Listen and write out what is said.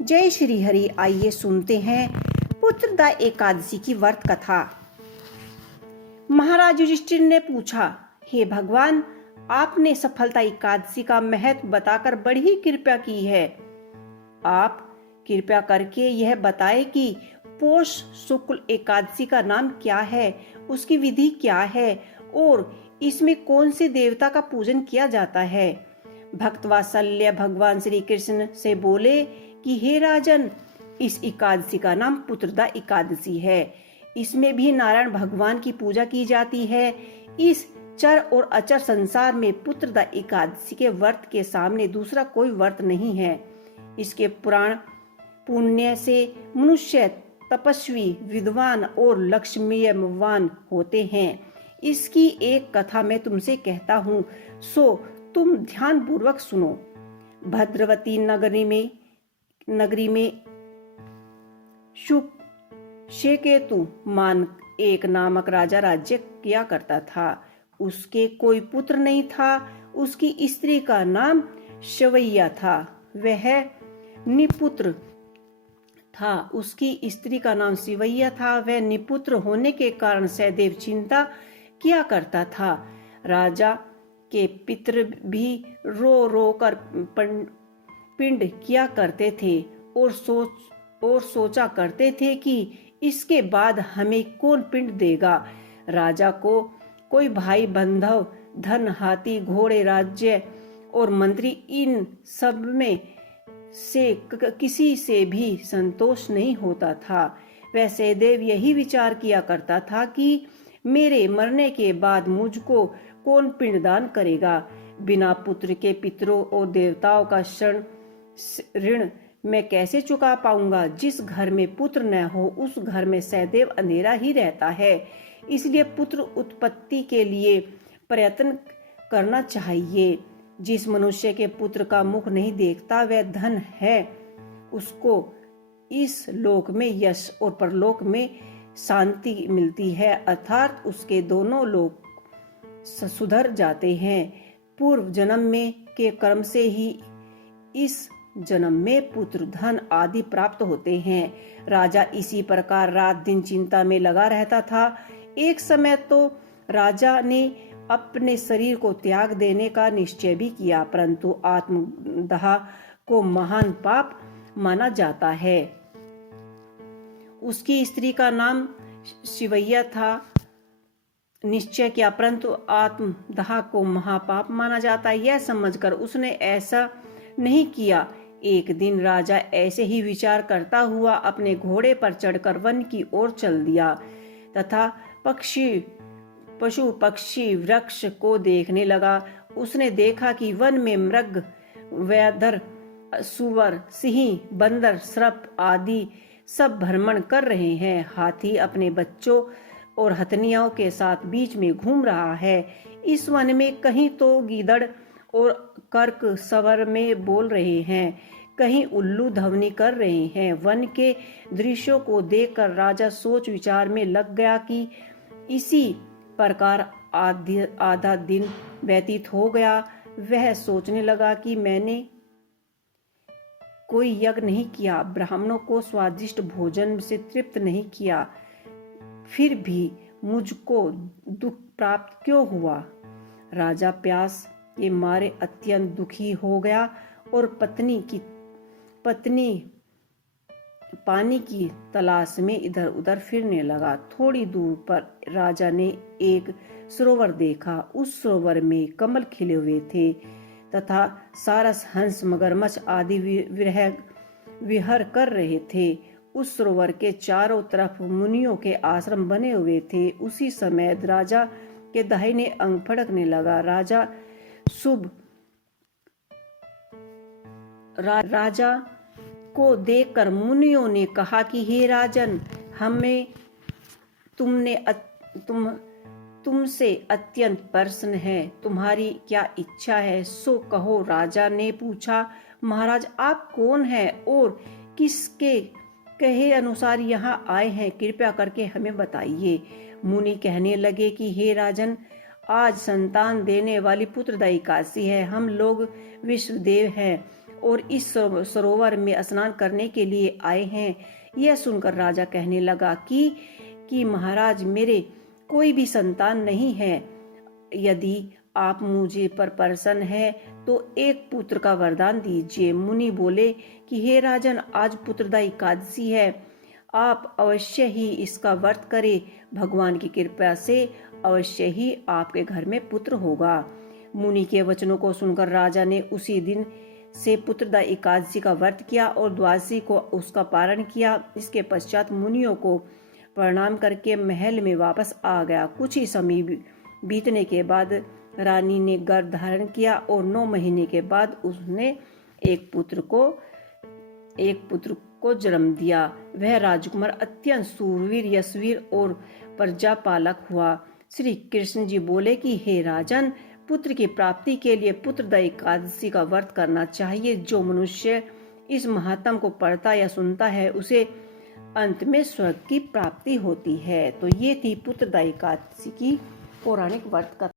जय श्री हरि। आइए सुनते हैं पुत्रदा एकादशी की व्रत कथा। महाराज युधिष्ठिर ने पूछा, हे भगवान, आपने सफलता एकादशी का महत्व बताकर बड़ी ही कृपा की है। आप कृपा करके यह बताए कि पौष शुक्ल एकादशी का नाम क्या है, उसकी विधि क्या है और इसमें कौन से देवता का पूजन किया जाता है। भक्त वात्सल्य भगवान श्री कृष्ण से बोले कि हे राजन, इस एकादशी का नाम पुत्रदा एकादशी है। इसमें भी नारायण भगवान की पूजा की जाती है। इस चर और अचर संसार में पुत्रदा एकादशी के व्रत के सामने दूसरा कोई व्रत नहीं है। इसके पुराण पुण्य से मनुष्य तपस्वी, विद्वान और लक्ष्मीवान होते हैं। इसकी एक कथा मैं तुमसे कहता हूँ, सो तुम ध्यान पूर्वक सुनो। भद्रवती नगरी में शेकेतु मान एक नामक राजा राज्य किया करता था। उसके कोई पुत्र नहीं था। उसकी स्त्री का नाम शवैया था। वह निपुत्र था। उसकी स्त्री का नाम शिवैया था। वह निपुत्र होने के कारण सदैव चिंता किया करता था। राजा के पितर भी रो रो कर पिंड किया करते थे और सोचा करते थे कि इसके बाद हमें कौन पिंड देगा। राजा को कोई भाई बंधव, धन, हाथी, घोड़े, राज्य और मंत्री, इन सब में से किसी से भी संतोष नहीं होता था। वह सदैव यही विचार किया करता था कि मेरे मरने के बाद मुझको कौन पिंडदान करेगा। बिना पुत्र के पितरों और देवताओं का ऋण मैं कैसे चुका पाऊंगा। जिस घर में पुत्र न हो उस घर में सदैव अंधेरा ही रहता है। इसलिए पुत्र उत्पत्ति के लिए प्रयत्न करना चाहिए। जिस मनुष्य के पुत्र का मुख नहीं देखता वह धन है। उसको इस लोक में यश और परलोक में शांति मिलती है, अर्थात उसके दोनों लोक सुधर जाते हैं। पूर्व जन्म में के कर्म से ही इस जन्म में पुत्र, धन आदि प्राप्त होते हैं। राजा इसी प्रकार रात दिन चिंता में लगा रहता था। एक समय तो राजा ने अपने शरीर को त्याग देने का निश्चय भी किया, परंतु आत्मदाह को महान पाप माना जाता है। उसकी स्त्री का नाम शिवैया था। निश्चय किया, परंतु आत्मदाह को महापाप माना जाता है, यह समझकर उसने ऐसा नहीं किया। एक दिन राजा ऐसे ही विचार करता हुआ अपने घोड़े पर चढ़कर वन की ओर चल दिया तथा पशु पक्षी वृक्ष को देखने लगा। उसने देखा कि वन में मृग, व्याघ्र, सुअर, सिंह, बंदर, सर्प आदि सब भ्रमण कर रहे हैं। हाथी अपने बच्चों और हथनियों के साथ बीच में घूम रहा है। इस वन में कहीं तो गीदड़ और कर्क स्वर में बोल रहे हैं, कहीं उल्लू ध्वनि कर रहे हैं। वन के दृश्यों को देखकर राजा सोच विचार में लग गया कि इसी प्रकार आधा दिन व्यतीत हो गया। वह सोचने लगा कि मैंने कोई यज्ञ नहीं किया, ब्राह्मणों को स्वादिष्ट भोजन से तृप्त नहीं किया, फिर भी मुझको दुख प्राप्त क्यों हुआ। राजा प्यास के मारे अत्यंत दुखी हो गया और पत्नी पानी की तलाश में इधर उधर फिरने लगा। थोड़ी दूर पर राजा ने एक सरोवर देखा। उस सरोवर में कमल खिले हुए थे तथा सारस, हंस, मगरमच्छ आदि विहर कर रहे थे। उस सरोवर के चारों तरफ मुनियों के आश्रम बने हुए थे। उसी समय राजा के दाहिने अंग फड़कने लगा। राजा को देखकर मुनियों ने कहा कि हे राजन, हमें तुमसे अत्यंत प्रसन्न है। तुम्हारी क्या इच्छा है सो कहो। राजा ने पूछा, महाराज आप कौन हैं और किसके कहे अनुसार यहाँ आए हैं, कृपया करके हमें बताइए। मुनि कहने लगे कि हे राजन, आज संतान देने वाली पुत्रदा एकादशी है। हम लोग विश्वदेव हैं और इस सरोवर में स्नान करने के लिए आए हैं। यह सुनकर राजा कहने लगा कि महाराज, मेरे कोई भी संतान नहीं है। यदि आप मुझे पर प्रसन्न है तो एक पुत्र का वरदान दीजिए। मुनि बोले कि हे राजन, आज पुत्रदा एकादशी है, आप अवश्य ही इसका व्रत करें। भगवान की कृपा से अवश्य ही आपके घर में पुत्र होगा। मुनि के वचनों को सुनकर राजा ने उसी दिन से पुत्रदा एकादशी का व्रत किया और द्वादशी को उसका पारण किया। इसके पश्चात मुनियों को प्रणाम करके महल में वापस आ गया। कुछ ही समय बीतने के बाद रानी ने गर्भ धारण किया और 9 महीने के बाद उसने एक पुत्र को जन्म दिया। वह राजकुमार अत्यंत सूरवीर, यशवीर और प्रजापालक हुआ। श्री कृष्ण जी बोले कि हे राजन, पुत्र की प्राप्ति के लिए पुत्रदा एकादशी का व्रत करना चाहिए। जो मनुष्य इस महात्म को पढ़ता या सुनता है उसे अंत में स्वर्ग की प्राप्ति होती है। तो ये थी पुत्रदा एकादशी की पौराणिक व्रत कथा।